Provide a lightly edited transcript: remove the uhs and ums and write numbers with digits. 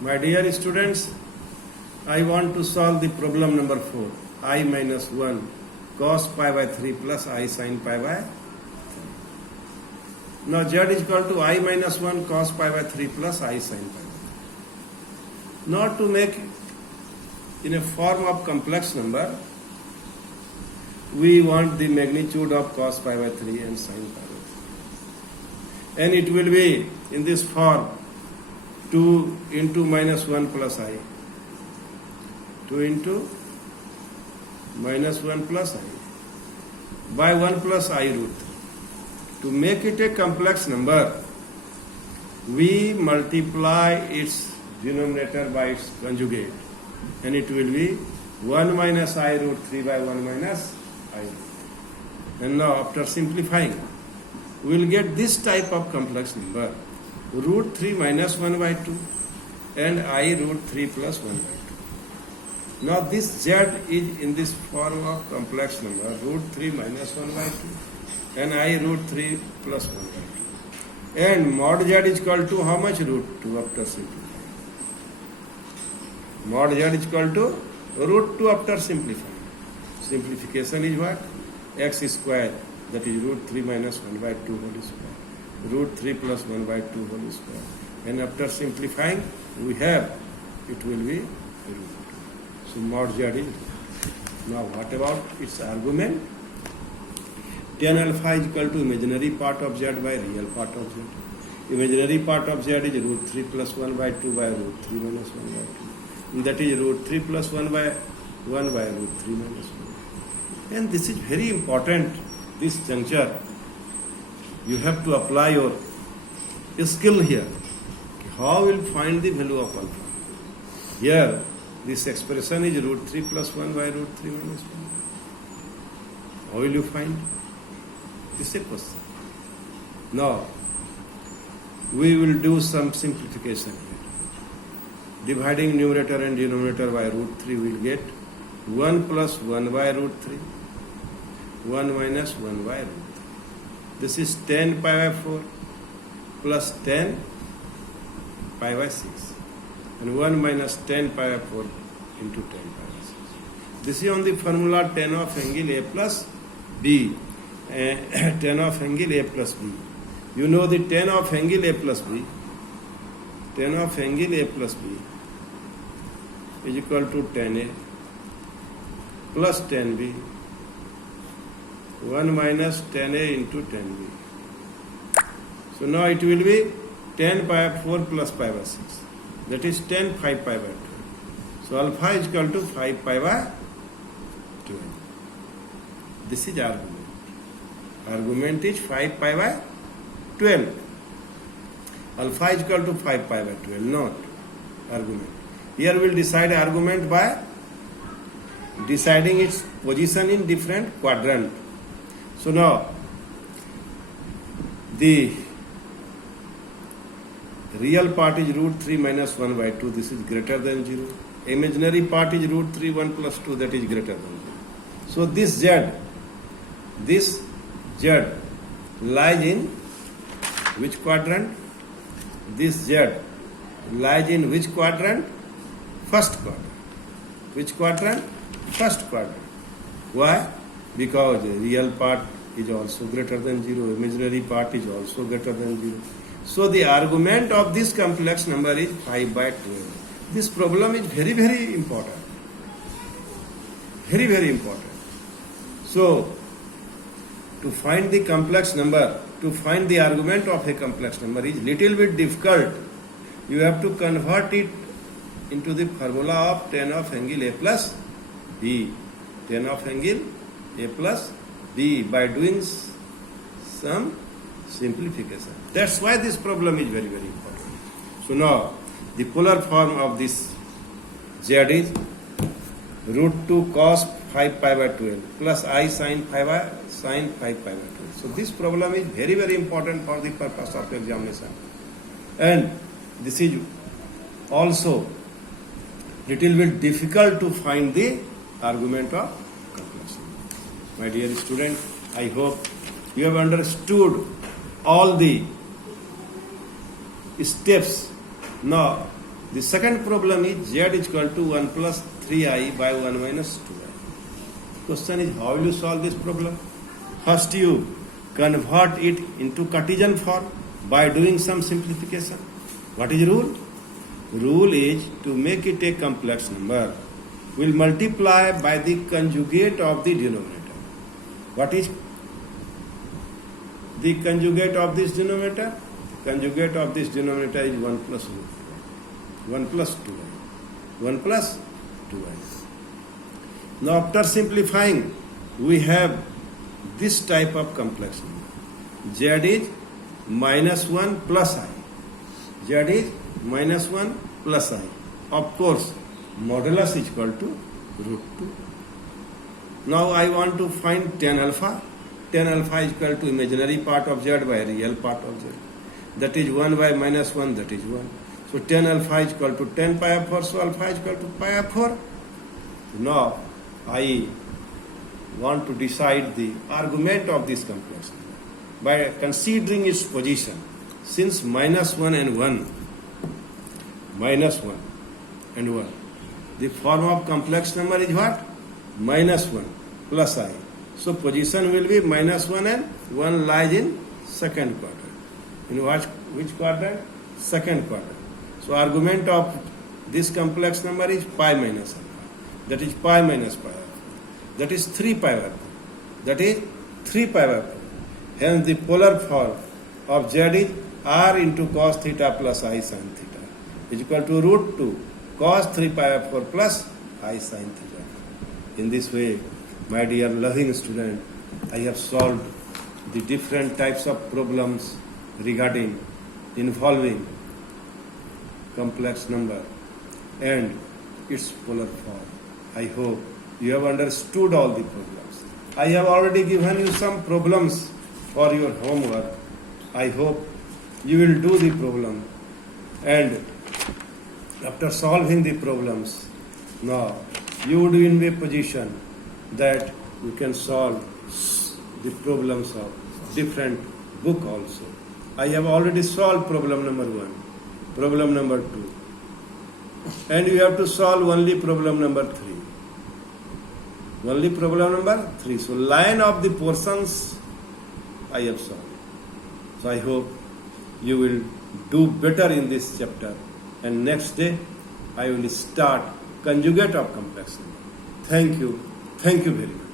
My dear students, I want to solve the problem number 4. I minus 1 cos pi by 3 plus I sin pi by 3. Now z is equal to I minus 1 cos pi by 3 plus I sin pi by 3. Now to make in a form of complex number, we want the magnitude of cos pi by 3 and sin pi by 3. And it will be in this form 2 into minus 1 plus I. 2 into minus 1 plus I by 1 plus I root 3. To make it a complex number, we multiply its denominator by its conjugate, and it will be 1 minus I root 3 by 1 minus I root 3. And now after simplifying, we will get this type of complex number, root 3 minus 1 by 2 and I root 3 plus 1 by 2. Now this z is in this form of complex number, root 3 minus 1 by 2 and I root 3 plus 1 by 2. And mod z is equal to how much? Root 2 after simplifying. Mod z is equal to root 2 after simplifying. Simplification is what? X square, that is root 3 minus 1 by 2 whole square. Root 3 plus 1 by 2 whole square. And after simplifying, we have, it will be root 2. So mod z is. Now what about its argument? Tan alpha is equal to imaginary part of z by real part of z. Imaginary part of z is root 3 plus 1 by 2 by root 3 minus 1 by 2. And that is root 3 plus 1 by root 3 minus 1. And this is very important, this juncture. You have to apply your skill here. How will find the value of alpha? Here, this expression is root 3 plus 1 by root 3 minus 1. How will you find? This is a question. Now, we will do some simplification here. Dividing numerator and denominator by root 3, we will get 1 plus 1 by root 3, 1 minus 1 by root 3. This is 10 pi by 4 plus 10 pi by 6. And 1 minus 10 pi by 4 into 10 pi by 6. This is on the formula tan of angle A plus B. Tan of angle A plus B. You know the tan of angle A plus B. Tan of angle A plus B is equal to tan A plus tan B. 1 minus tan A into tan B. So now it will be 10 pi by 4 plus pi by 6. That is 10 5 pi by 12. So alpha is equal to 5 pi by 12. This is argument. Argument is 5 pi by 12. Alpha is equal to 5 pi by 12, not argument. Here we will decide argument by deciding its position in different quadrant. So now, the real part is root 3 minus 1 by 2, this is greater than 0. Imaginary part is root 3 1 plus 2, that is greater than 0. So this z lies in which quadrant? This z lies in which quadrant? First quadrant. Which quadrant? First quadrant. Why? Because the real part is also greater than 0, imaginary part is also greater than 0. So the argument of this complex number is 5 by 12. This problem is very, very important. Very, very important. So, to find the complex number, to find the argument of a complex number is little bit difficult. You have to convert it into the formula of tan of angle A plus B. Tan of angle A plus B by doing some simplification. That's why this problem is very, very important. So now, the polar form of this z is root 2 cos 5 pi by 12 plus I sin 5 pi by 12. So this problem is very, very important for the purpose of examination. And this is also little bit difficult to find the argument of complex number. My dear student, I hope you have understood all the steps. Now, The second problem is z is equal to 1 plus 3i by 1 minus 2i. Question is, how will you solve this problem? First you convert it into Cartesian form by doing some simplification. What is rule? Rule is to make it a complex number, we'll multiply by the conjugate of the denominator. What is the conjugate of this denominator? Conjugate of this denominator is 1 plus root 1 plus 2i. 1 plus 2i. Now after simplifying, we have this type of complex number. Z is minus 1 plus I. Z is minus 1 plus I. Of course, modulus is equal to root 2. Now I want to find tan alpha. Tan alpha is equal to imaginary part of Z by real part of Z. That is 1 by minus 1, that is 1. So tan alpha is equal to 10 pi r 4, so alpha is equal to pi r 4. Now I want to decide the argument of this complex number by considering its position. Since minus 1 and 1, the form of complex number is what? Minus 1 plus I. So position will be minus 1 and 1 lies in second quadrant. In which quadrant? Second quadrant. So argument of this complex number is pi minus alpha. That is pi minus pi alpha. That is 3 pi alpha. That is 3 pi alpha. Hence the polar form of Z is r into cos theta plus I sin theta is equal to root 2 cos 3 pi 4 plus I sin theta. In this way, my dear loving student, I have solved the different types of problems involving complex number and its polar form. I hope you have understood all the problems. I have already given you some problems for your homework. I hope you will do the problem, and after solving the problems, now you would be in a position that you can solve the problems of different book also. I have already solved problem number 1, problem number 2, and you have to solve only problem number 3. Only problem number 3. So line of the portions I have solved. So I hope you will do better in this chapter, and next day I will start conjugate of complex number. Thank you very much.